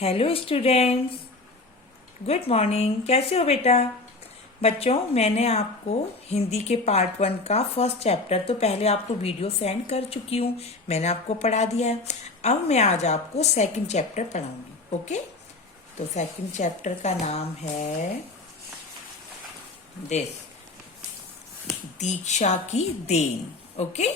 Hello students, good morning. कैसे हो बेटा? बच्चों, मैंने आपको हिंदी के पार्ट 1 का फर्स्ट चैप्टर तो पहले आपको वीडियो सेंड कर चुकी हूँ। मैंने आपको पढ़ा दिया है। अब मैं आज आपको सेकंड चैप्टर पढ़ाऊंगी। ओके, तो सेकंड चैप्टर का नाम है दीक्षा की देन। ओके,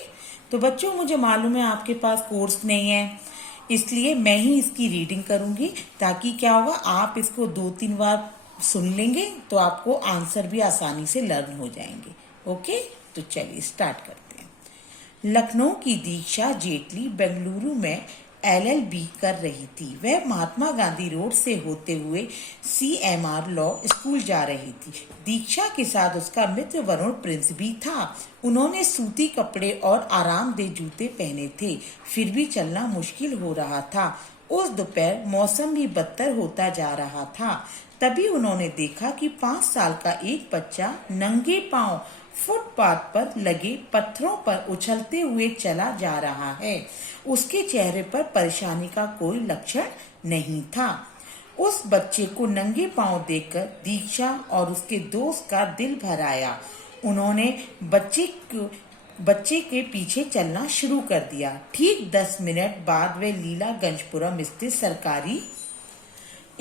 तो बच्चों, मुझे मालूम है आपके पास कोर्स नहीं है, इसलिए मैं ही इसकी रीडिंग करूंगी, ताकि क्या होगा, आप इसको 2-3 बार सुन लेंगे तो आपको आंसर भी आसानी से लर्न हो जाएंगे। ओके, तो चलिए स्टार्ट करते हैं। लखनऊ की दीक्षा जेटली बेंगलुरु में LLB कर रही थी। वह महात्मा गांधी रोड से होते हुए CMR लॉ स्कूल जा रही थी। दीक्षा के साथ उसका मित्र वरुण प्रिंस भी था। उन्होंने सूती कपड़े और आरामदेह जूते पहने थे, फिर भी चलना मुश्किल हो रहा था। उस दोपहर मौसम भी बदतर होता जा रहा था। तभी उन्होंने देखा कि 5 साल का एक बच्चा नंगे पांव फुटपाथ पर लगे पत्थरों पर उछलते हुए चला जा रहा है। उसके चेहरे पर परेशानी का कोई लक्षण नहीं था। उस बच्चे को नंगे पांव देखकर दीक्षा और उसके दोस्त का दिल भर आया। उन्होंने बच्चे के पीछे चलना शुरू कर दिया। ठीक 10 मिनट बाद वे लीला गंजपुरम स्थित सरकारी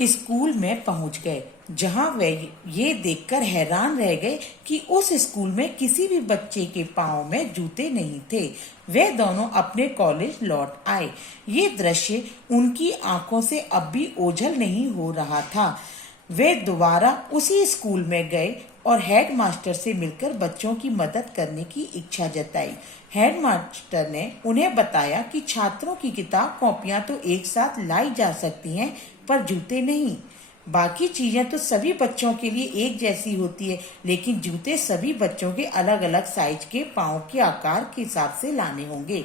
स्कूल में पहुंच गए, जहां वे ये देखकर हैरान रह गए कि उस स्कूल में किसी भी बच्चे के पांव में जूते नहीं थे। वे दोनों अपने कॉलेज लौट आए। ये दृश्य उनकी आंखों से अब भी ओझल नहीं हो रहा था। वे दोबारा उसी स्कूल में गए और हेडमास्टर से मिलकर बच्चों की मदद करने की इच्छा जताई। हेडमास्टर ने उन्हें बताया कि छात्रों की किताब कॉपियां तो एक साथ लाई जा सकती हैं, पर जूते नहीं। बाकी चीजें तो सभी बच्चों के लिए एक जैसी होती है, लेकिन जूते सभी बच्चों के अलग अलग साइज के पांव के आकार के हिसाब से लाने होंगे।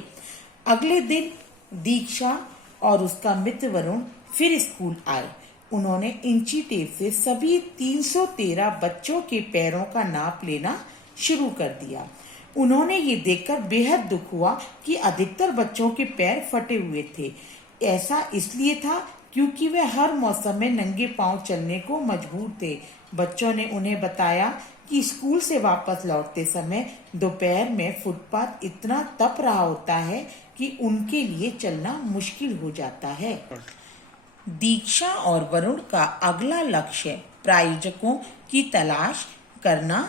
अगले दिन दीक्षा और उसका मित्र वरुण फिर स्कूल आए। उन्होंने इंची टेप से सभी 313 बच्चों के पैरों का नाप लेना शुरू कर दिया। उन्होंने ये देखकर बेहद दुख हुआ कि अधिकतर बच्चों के पैर फटे हुए थे। ऐसा इसलिए था क्योंकि वे हर मौसम में नंगे पांव चलने को मजबूर थे। बच्चों ने उन्हें बताया कि स्कूल से वापस लौटते समय दोपहर में फुटपाथ इतना तप रहा होता है कि उनके लिए चलना मुश्किल हो जाता है। दीक्षा और वरुण का अगला लक्ष्य प्रायोजकों की तलाश करना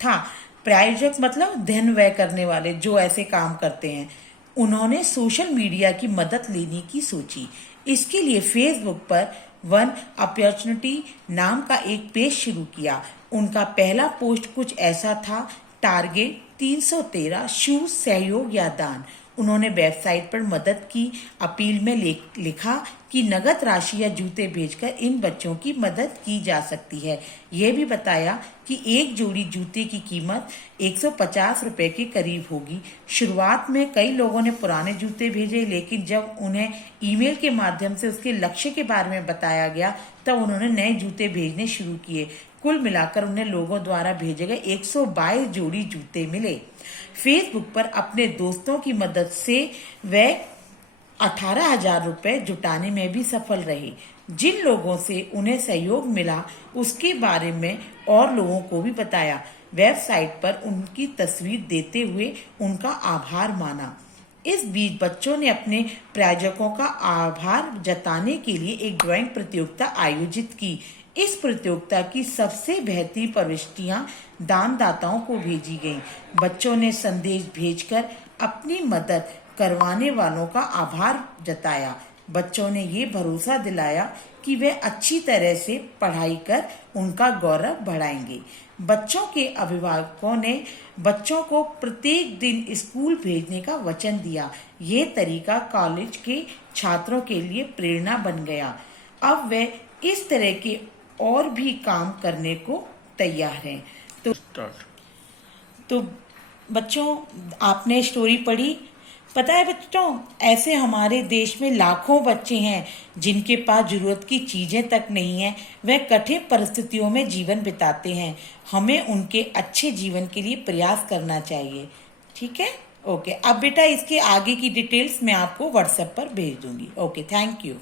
था। प्रायोजक मतलब धन व्यय करने वाले, जो ऐसे काम करते हैं। उन्होंने सोशल मीडिया की मदद लेने की सोची। इसके लिए फेसबुक पर वन अपॉर्चुनिटी नाम का एक पेज शुरू किया। उनका पहला पोस्ट कुछ ऐसा था: टारगेट 313 शूज सहयोग या दान। उन्होंने वेबसाइट पर मदद की अपील में लिखा कि नगद राशि या जूते भेजकर इन बच्चों की मदद की जा सकती है। यह भी बताया कि एक जोड़ी जूते की कीमत 150 रुपए के करीब होगी। शुरुआत में कई लोगों ने पुराने जूते भेजे, लेकिन जब उन्हें ईमेल के माध्यम से उसके लक्ष्य के बारे में बताया गया, तब उन्होंने नए जूते भेजने शुरू किए। कुल मिलाकर उन्हें लोगों द्वारा भेजे गए 122 जोड़ी जूते मिले। फेसबुक पर अपने दोस्तों की मदद से वे 18,000 रुपए जुटाने में भी सफल रहे। जिन लोगों से उन्हें सहयोग मिला, उसके बारे में और लोगों को भी बताया। वेबसाइट पर उनकी तस्वीर देते हुए उनका आभार माना। इस बीच बच्चों ने अपने प्रायोजकों का आभार जताने के लिए एक ड्राइंग प्रतियोगिता आयोजित की। इस प्रतियोगिता की सबसे बेहतरीन प्रविष्टियां दानदाताओं को भेजी गईं। बच्चों ने संदेश भेजकर अपनी मदद करवाने वालों का आभार जताया। बच्चों ने ये भरोसा दिलाया कि वे अच्छी तरह से पढ़ाई कर उनका गौरव बढ़ाएंगे। बच्चों के अभिभावकों ने बच्चों को प्रत्येक दिन स्कूल भेजने का वचन दिया। ये तरीका कॉलेज के छात्रों के लिए प्रेरणा बन गया। अब वे इस तरह के और भी काम करने को तैयार हैं। तो बच्चों, आपने स्टोरी पढ़ी। पता है बच्चों, ऐसे हमारे देश में लाखों बच्चे हैं जिनके पास जरूरत की चीजें तक नहीं है। वे कठिन परिस्थितियों में जीवन बिताते हैं। हमें उनके अच्छे जीवन के लिए प्रयास करना चाहिए। ठीक है? ओके, अब बेटा इसके आगे की डिटेल्स मैं आपको व्हाट्सएप पर भेज दूंगी। Okay, thank you.